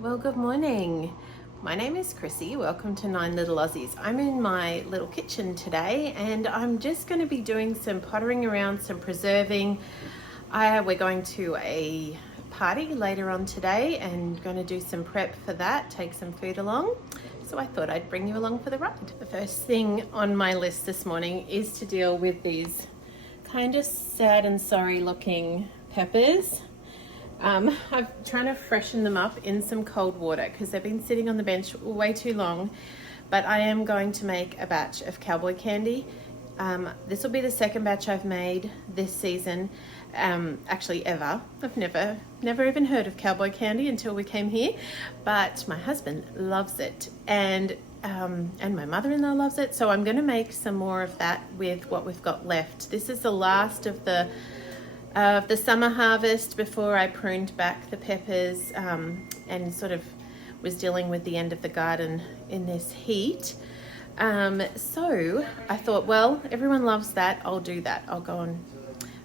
Well, good morning. My name is Chrissy. Welcome to Nine Little Aussies. I'm in my little kitchen today and I'm just going to be doing some pottering around, some preserving. We're going to a party later on today and going to do some prep for that, take some food along. So I thought I'd bring you along for the ride. The first thing on my list this morning is to deal with these kind of sad and sorry looking peppers. I'm trying to freshen them up in some cold water because they've been sitting on the bench way too long, but I am going to make a batch of Cowboy candy. This will be the second batch I've made this season, actually ever. I've never even heard of Cowboy candy until we came here, but my husband loves it and my mother-in-law loves it, so I'm going to make some more of that with what we've got left. This is the last of the summer harvest before I pruned back the peppers and sort of was dealing with the end of the garden in this heat. So I thought, well, everyone loves that. I'll do that. I'll go and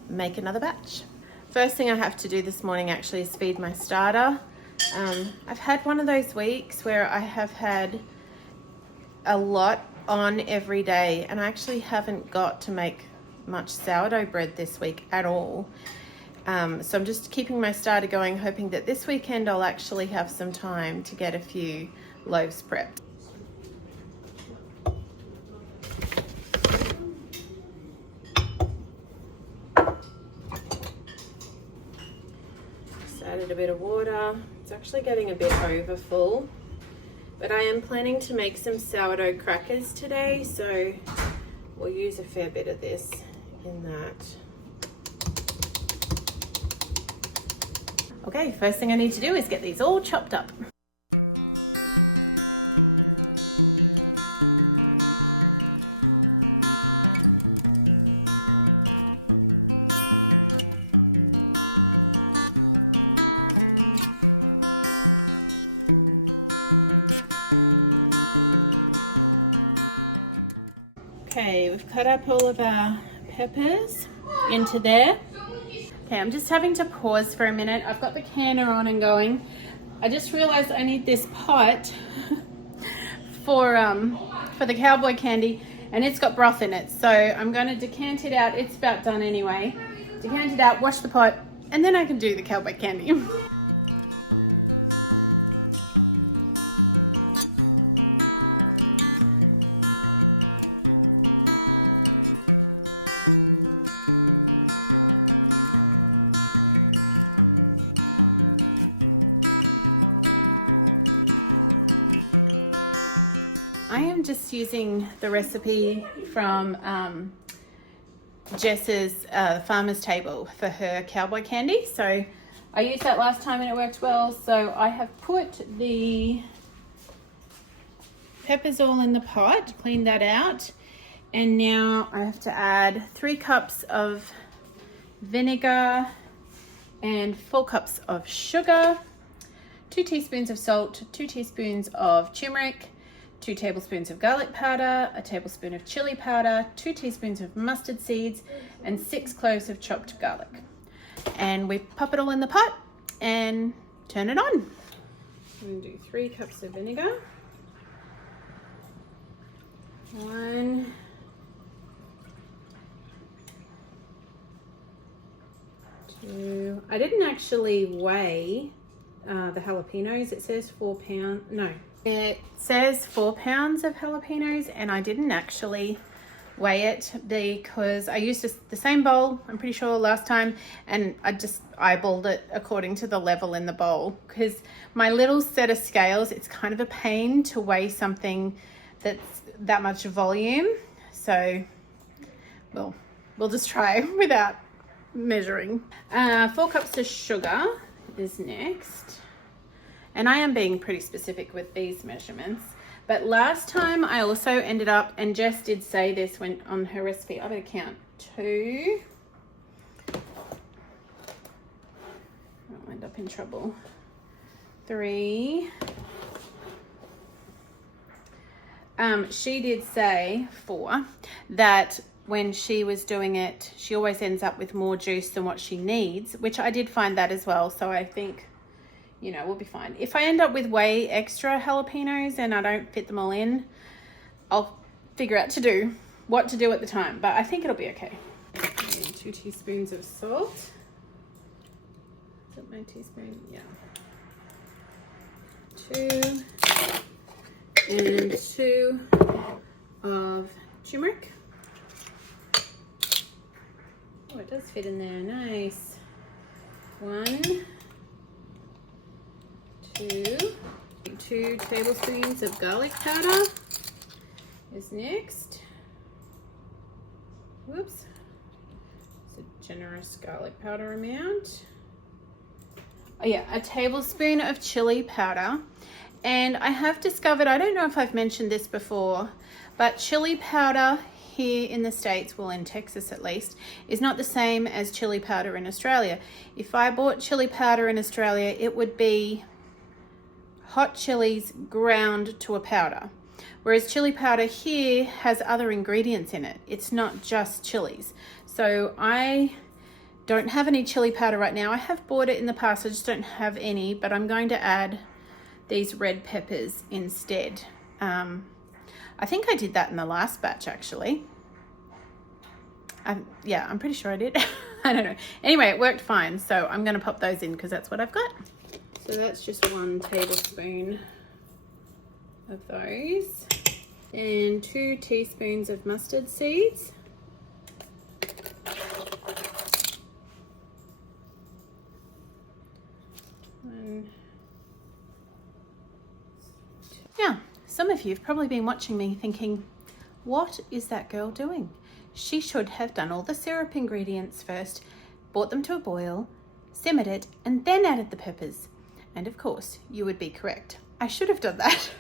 make another batch. First thing I have to do this morning actually is feed my starter. I've had one of those weeks where I have had a lot on every day and I actually haven't got to make much sourdough bread this week at all. So I'm just keeping my starter going, hoping that this weekend I'll actually have some time to get a few loaves prepped. Just added a bit of water. It's actually getting a bit over full, but I am planning to make some sourdough crackers today, so we'll use a fair bit of this in that. Okay, first thing I need to do is get these all chopped up. Okay, we've cut up all of our peppers into there. Okay, I'm just having to pause for a minute. I've got the canner on and going. I just realized I need this pot for the Cowboy candy, and it's got broth in it. So I'm going to decant it out. It's about done anyway. Decant it out, wash the pot, and then I can do the Cowboy candy. I am just using the recipe from Jess's farmer's table for her Cowboy candy. So I used that last time and it worked well. So I have put the peppers all in the pot, cleaned that out. And now I have to add 3 cups of vinegar and 4 cups of sugar, 2 teaspoons of salt, 2 teaspoons of turmeric, 2 tablespoons of garlic powder, a tablespoon of chili powder, 2 teaspoons of mustard seeds, and 6 cloves of chopped garlic. And we pop it all in the pot and turn it on. I'm going to do 3 cups of vinegar. 1, 2. I didn't actually weigh the jalapenos. It says 4 pounds. No. It says 4 pounds of jalapenos and I didn't actually weigh it because I used the same bowl, I'm pretty sure, last time, and I just eyeballed it according to the level in the bowl because my little set of scales, it's kind of a pain to weigh something that's that much volume. So we'll just try without measuring. 4 cups of sugar is next. And I am being pretty specific with these measurements. But last time I also ended up, and Jess did say this when on her recipe, I better count 2. I'll end up in trouble. 3. She did say 4, that when she was doing it, she always ends up with more juice than what she needs, which I did find that as well. So I think, you know, we'll be fine. If I end up with way extra jalapenos and I don't fit them all in, I'll figure out what to do at the time, but I think it'll be okay. And 2 teaspoons of salt. Is that my teaspoon? Yeah. 2 and 2 of turmeric. Oh, it does fit in there. Nice. 1, 2 tablespoons of garlic powder is next. Whoops. It's a generous garlic powder amount. Oh yeah, a tablespoon of chili powder. And I have discovered, I don't know if I've mentioned this before, but chili powder here in the States, well in Texas at least, is not the same as chili powder in Australia. If I bought chili powder in Australia, it would be hot chilies ground to a powder. Whereas chili powder here has other ingredients in it. It's not just chilies. So I don't have any chili powder right now. I have bought it in the past, I just don't have any, but I'm going to add these red peppers instead. I think I did that in the last batch actually. Yeah, I'm pretty sure I did. I don't know. Anyway, it worked fine. So I'm going to pop those in because that's what I've got. So that's just 1 tablespoon of those. And 2 teaspoons of mustard seeds. Now, some of you have probably been watching me thinking, what is that girl doing? She should have done all the syrup ingredients first, brought them to a boil, simmered it, and then added the peppers. And of course, you would be correct. I should have done that.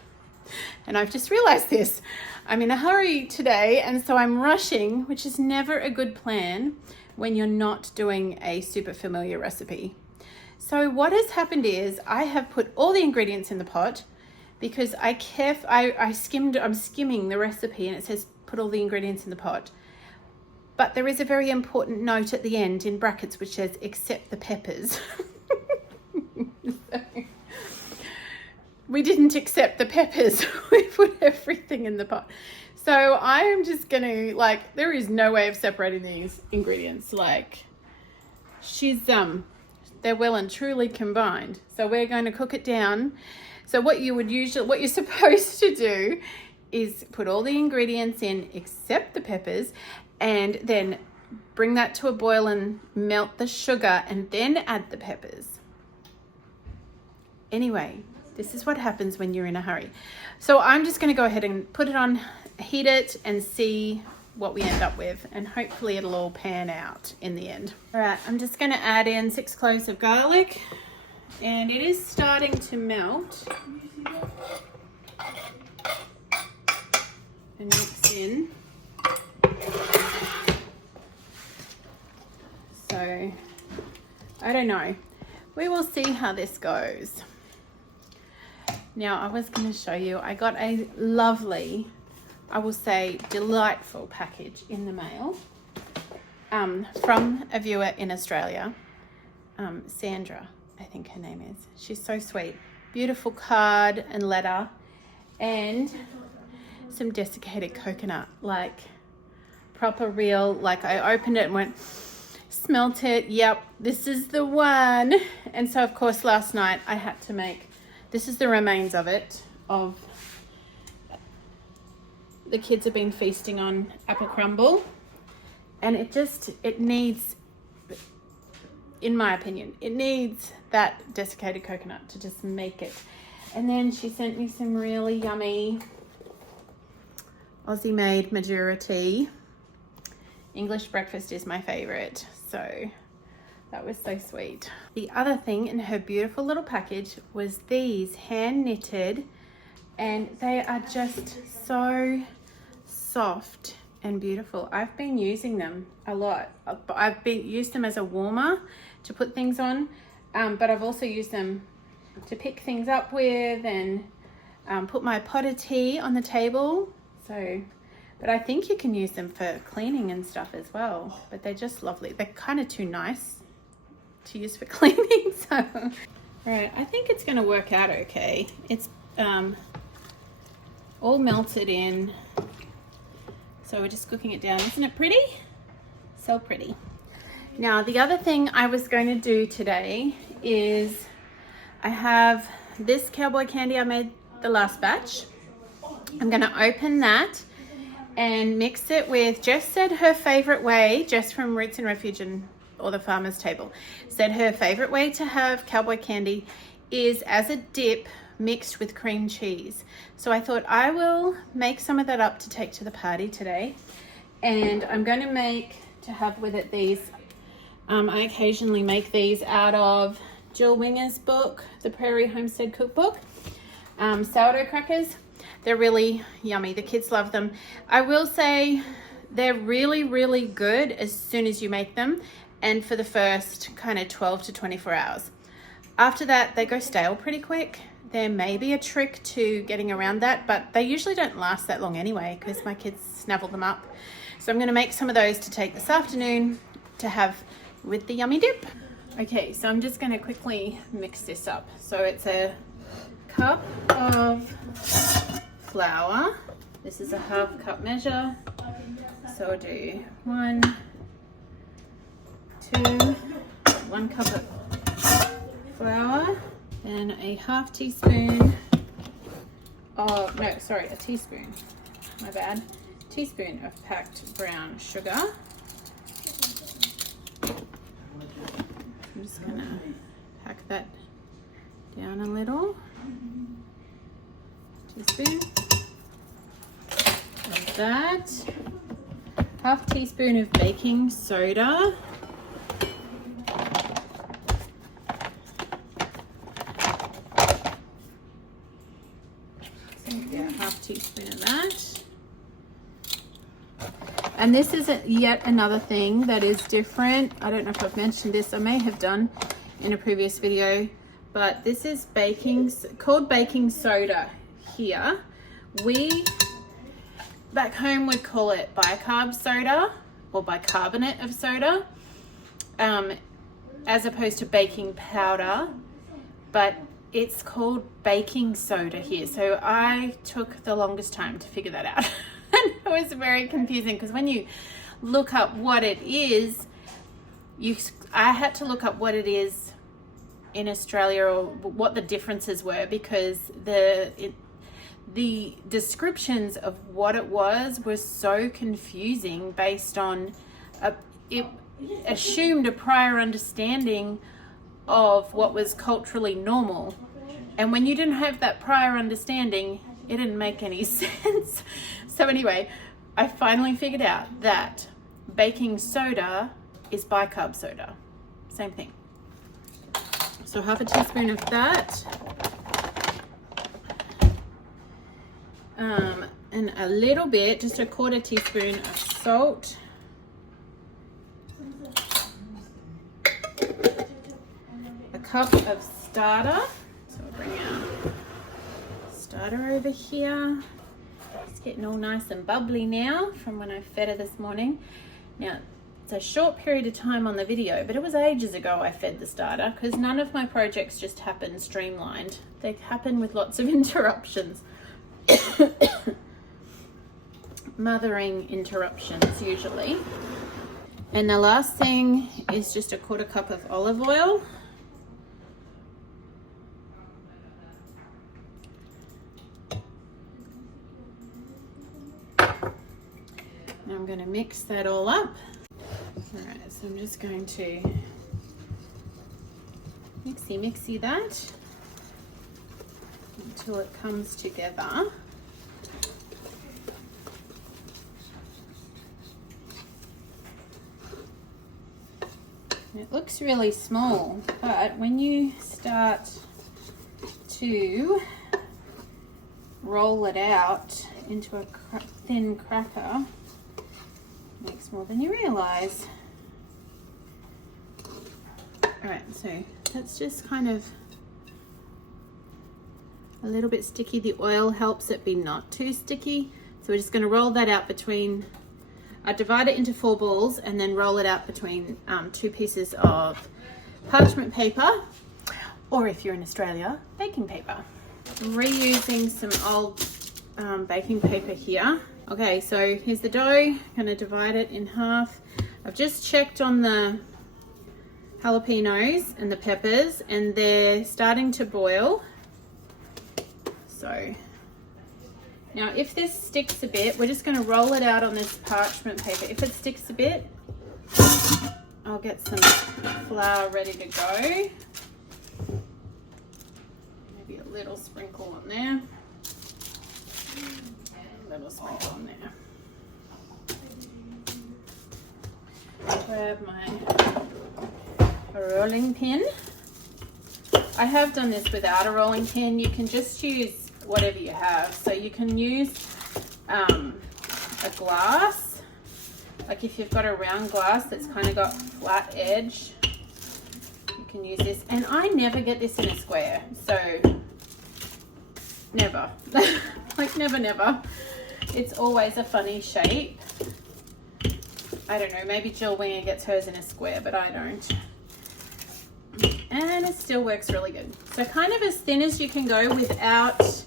And I've just realized this. I'm in a hurry today, and so I'm rushing, which is never a good plan when you're not doing a super familiar recipe. So what has happened is I have put all the ingredients in the pot because I'm skimming the recipe and it says put all the ingredients in the pot. But there is a very important note at the end in brackets which says except the peppers. So, we didn't accept the peppers. We put everything in the pot. So I am just gonna, like, there is no way of separating these ingredients. Like, they're well and truly combined. So we're going to cook it down. So what you're supposed to do is put all the ingredients in except the peppers, and then bring that to a boil and melt the sugar and then add the peppers. Anyway, this is what happens when you're in a hurry. So I'm just going to go ahead and put it on, heat it, and see what we end up with, and hopefully it'll all pan out in the end. All right, I'm just going to add in 6 cloves of garlic, and it is starting to melt. And mix in. So, I don't know. We will see how this goes. Now, I was going to show you, I got a lovely, I will say delightful package in the mail from a viewer in Australia, Sandra, I think her name is. She's so sweet. Beautiful card and letter, and some desiccated coconut, like proper real, like I opened it and went, smelt it, yep, this is the one. And so of course last night I had to make, this is the remains of it, of the kids have been feasting on apple crumble, and it needs, in my opinion, it needs that desiccated coconut to just make it. And then she sent me some really yummy Aussie made Madura tea. English breakfast is my favorite, so that was so sweet. The other thing in her beautiful little package was these hand knitted, and they are just so soft and beautiful. I've been using them a lot. I've used them as a warmer to put things on, but I've also used them to pick things up with and put my pot of tea on the table. So, but I think you can use them for cleaning and stuff as well. But they're just lovely. They're kind of too nice to use for cleaning. So Right, I think it's going to work out okay. It's all melted in. So we're just cooking it down. Isn't it pretty? So pretty. Now, the other thing I was going to do today is I have this Cowboy candy I made the last batch. I'm going to open that and mix it with, Jess said her favorite way, Jess from Roots and Refuge or the Farmer's Table, said her favorite way to have Cowboy candy is as a dip mixed with cream cheese. So I thought I will make some of that up to take to the party today. And I'm going to have with it these, I occasionally make these out of Jill Winger's book, The Prairie Homestead Cookbook, sourdough crackers. They're really yummy. The kids love them. I will say they're really, really good as soon as you make them and for the first kind of 12 to 24 hours. After that, they go stale pretty quick. There may be a trick to getting around that, but they usually don't last that long anyway because my kids snavel them up. So I'm going to make some of those to take this afternoon to have with the yummy dip. Okay, so I'm just going to quickly mix this up. So it's a cup of flour. This is a 1/2 cup measure. So I'll do 1, 2, 1 cup of flour, and a 1/2 teaspoon of, no, sorry, a teaspoon, my bad, teaspoon of packed brown sugar. I'm just gonna pack that down a little. Teaspoon of that. 1/2 teaspoon of baking soda. So yeah, 1/2 teaspoon of that. And this is yet another thing that is different. I don't know if I've mentioned this. I may have done in a previous video, but this is called baking soda here. We back home would call it bicarb soda or bicarbonate of soda, as opposed to baking powder, but it's called baking soda here. So I took the longest time to figure that out. And it was very confusing because when you look up what it is, I had to look up what it is in Australia or what the differences were, because the descriptions of what it was so confusing based on it assumed a prior understanding of what was culturally normal, and when you didn't have that prior understanding, it didn't make any sense. So anyway, I finally figured out that baking soda is bicarb soda, same thing. So 1/2 teaspoon of that. And a little bit, just a 1/4 teaspoon of salt. A cup of starter. So I'll bring our starter over here. It's getting all nice and bubbly now from when I fed her this morning. Now, it's a short period of time on the video, but it was ages ago I fed the starter because none of my projects just happen streamlined. They happen with lots of interruptions. Mothering interruptions usually. And the last thing is just a 1/4 cup of olive oil. Now I'm going to mix that all up. Alright, so I'm just going to mixy that until it comes together. It looks really small, but when you start to roll it out into a thin cracker, it makes more than you realize. Alright, so that's just kind of a little bit sticky. The oil helps it be not too sticky. So we're just going to roll that out between, I divide it into 4 balls and then roll it out between 2 pieces of parchment paper. or if you're in Australia, baking paper. I'm reusing some old baking paper here. Okay, so here's the dough. I'm gonna divide it in half. I've just checked on the jalapeños and the peppers, and they're starting to boil. So now if this sticks a bit, we're just going to roll it out on this parchment paper. If it sticks a bit, I'll get some flour ready to go. Maybe a little sprinkle on there. A little sprinkle on there. Grab my rolling pin. I have done this without a rolling pin. You can just use whatever you have. So you can use a glass. Like if you've got a round glass that's kind of got flat edge, you can use this. And I never get this in a square. So never. Like never. It's always a funny shape. I don't know, maybe Jill Winger gets hers in a square, but I don't. And it still works really good. So kind of as thin as you can go without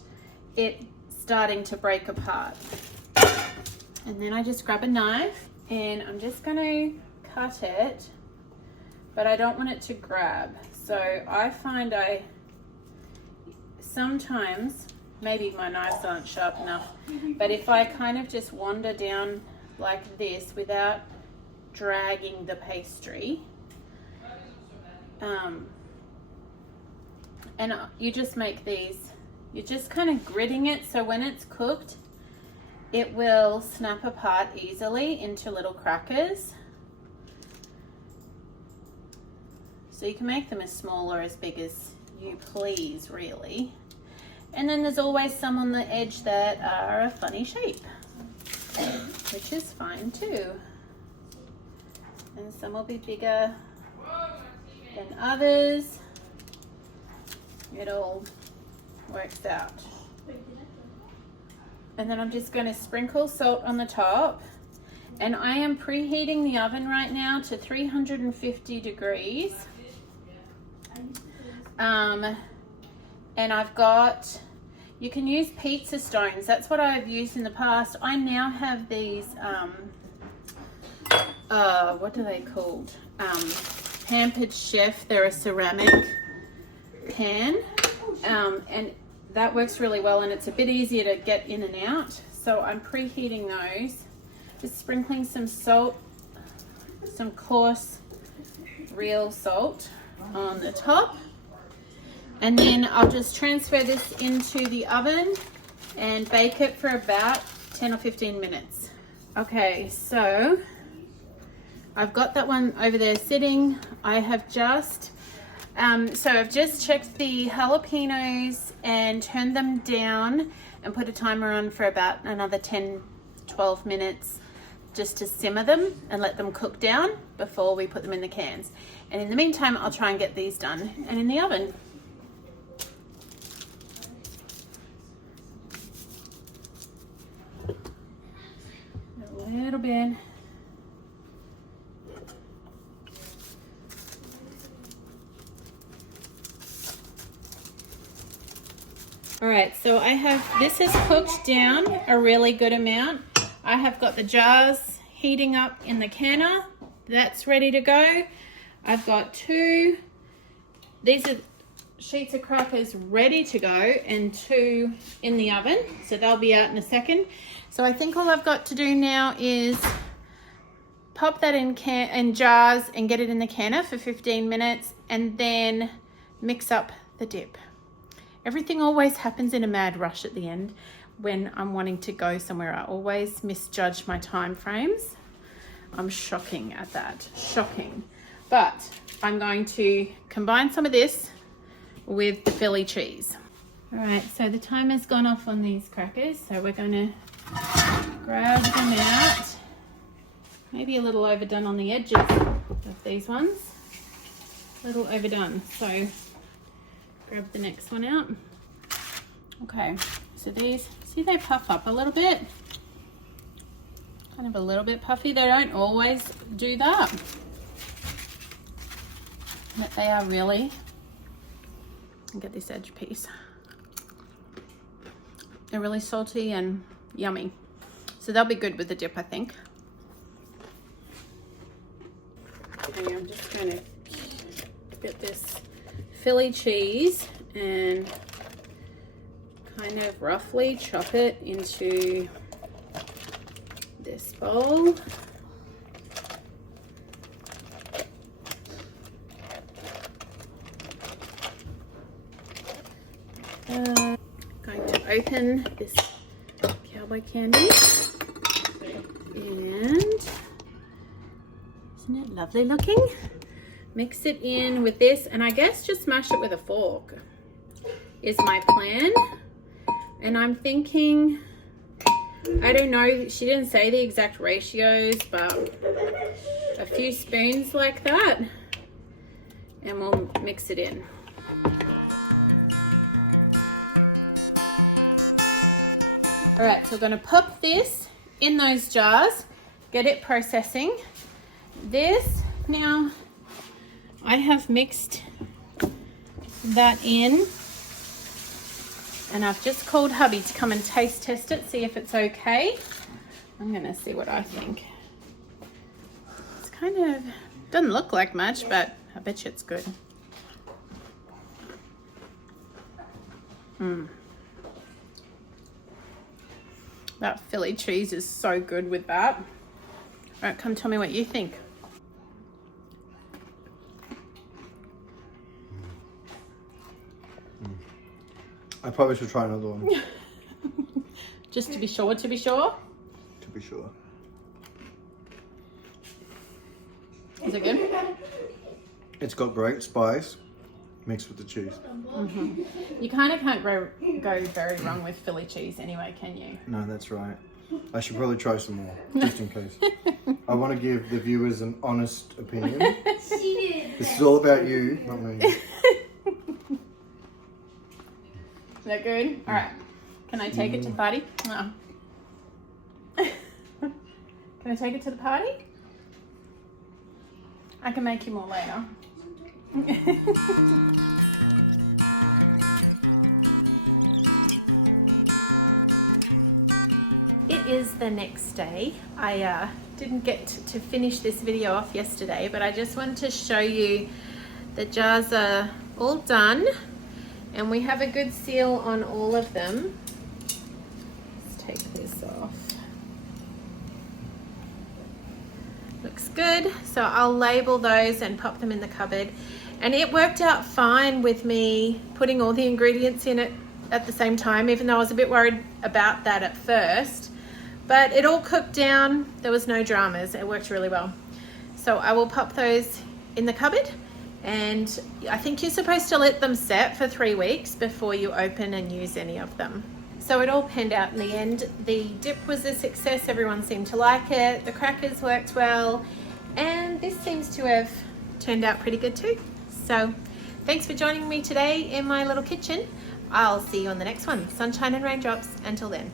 it starting to break apart. And then I just grab a knife and I'm just going to cut it, but I don't want it to grab. So I find sometimes, maybe my knives aren't sharp enough, but if I kind of just wander down like this without dragging the pastry, and you just make these, you're just kind of gritting it so when it's cooked it will snap apart easily into little crackers. So you can make them as small or as big as you please, really. And then there's always some on the edge that are a funny shape, which is fine too. And some will be bigger than others. It all works out. And then I'm just going to sprinkle salt on the top. And I am preheating the oven right now to 350 degrees. And I've got, you can use pizza stones. That's what I've used in the past. I now have these, what are they called? Pampered Chef. They're a ceramic pan, and that works really well, and it's a bit easier to get in and out. So I'm preheating those, just sprinkling some salt, some coarse real salt on the top, and then I'll just transfer this into the oven and bake it for about 10 or 15 minutes. Okay, so I've got that one over there sitting. I have just I've just checked the jalapenos and turned them down and put a timer on for about another 10-12 minutes just to simmer them and let them cook down before we put them in the cans. And in the meantime, I'll try and get these done and in the oven. A little bit. All right, so this has cooked down a really good amount. I have got the jars heating up in the canner. That's ready to go. I've got these are sheets of crackers ready to go and 2 in the oven. So they'll be out in a second. So I think all I've got to do now is pop that in jars and get it in the canner for 15 minutes and then mix up the dip. Everything always happens in a mad rush at the end when I'm wanting to go somewhere. I always misjudge my time frames. I'm shocking at that, shocking. But I'm going to combine some of this with the Philly cheese. All right, so the timer's gone off on these crackers, so we're going to grab them out. Maybe a little overdone on the edges of these ones. A little overdone, so grab the next one out. Okay, so these, see they puff up a little bit? Kind of a little bit puffy. They don't always do that, but they are really and get this edge piece. They're really salty and yummy. So they'll be good with the dip, I think. Okay, I'm just going to get this Philly cheese and kind of roughly chop it into this bowl. Going to open this Cowboy candy, and isn't it lovely looking? Mix it in with this, and I guess just mash it with a fork is my plan. And I'm thinking, I don't know, she didn't say the exact ratios, but a few spoons like that, and we'll mix it in. All right, so we're gonna pop this in those jars, get it processing. This, now I have mixed that in, and I've just called hubby to come and taste test it, see if it's okay. I'm gonna see what I think. It's kind of, doesn't look like much, but I bet you it's good. That Philly cheese is so good with that. All right, come tell me what you think. I probably should try another one. Just to be sure, to be sure. To be sure. Is it good? It's got great spice mixed with the cheese. Mm-hmm. You kind of can't go very wrong with Philly cheese anyway, can you? No, that's right. I should probably try some more, just in case. I want to give the viewers an honest opinion. This is all about you, not me. Is that good? All right. Can I take it to the party? No. Can I take it to the party? I can make you more later. It is the next day. I didn't get to finish this video off yesterday, but I just wanted to show you the jars are all done and we have a good seal on all of them. Let's take this off. Looks good. So I'll label those and pop them in the cupboard. And it worked out fine with me putting all the ingredients in it at the same time, even though I was a bit worried about that at first. But it all cooked down. There was no dramas. It worked really well. So I will pop those in the cupboard, and I think you're supposed to let them set for 3 weeks before you open and use any of them. So it all panned out in the end. The dip was a success. Everyone seemed to like it. The crackers worked well. And this seems to have turned out pretty good too. So thanks for joining me today in my little kitchen. I'll see you on the next one. Sunshine and raindrops. Until then.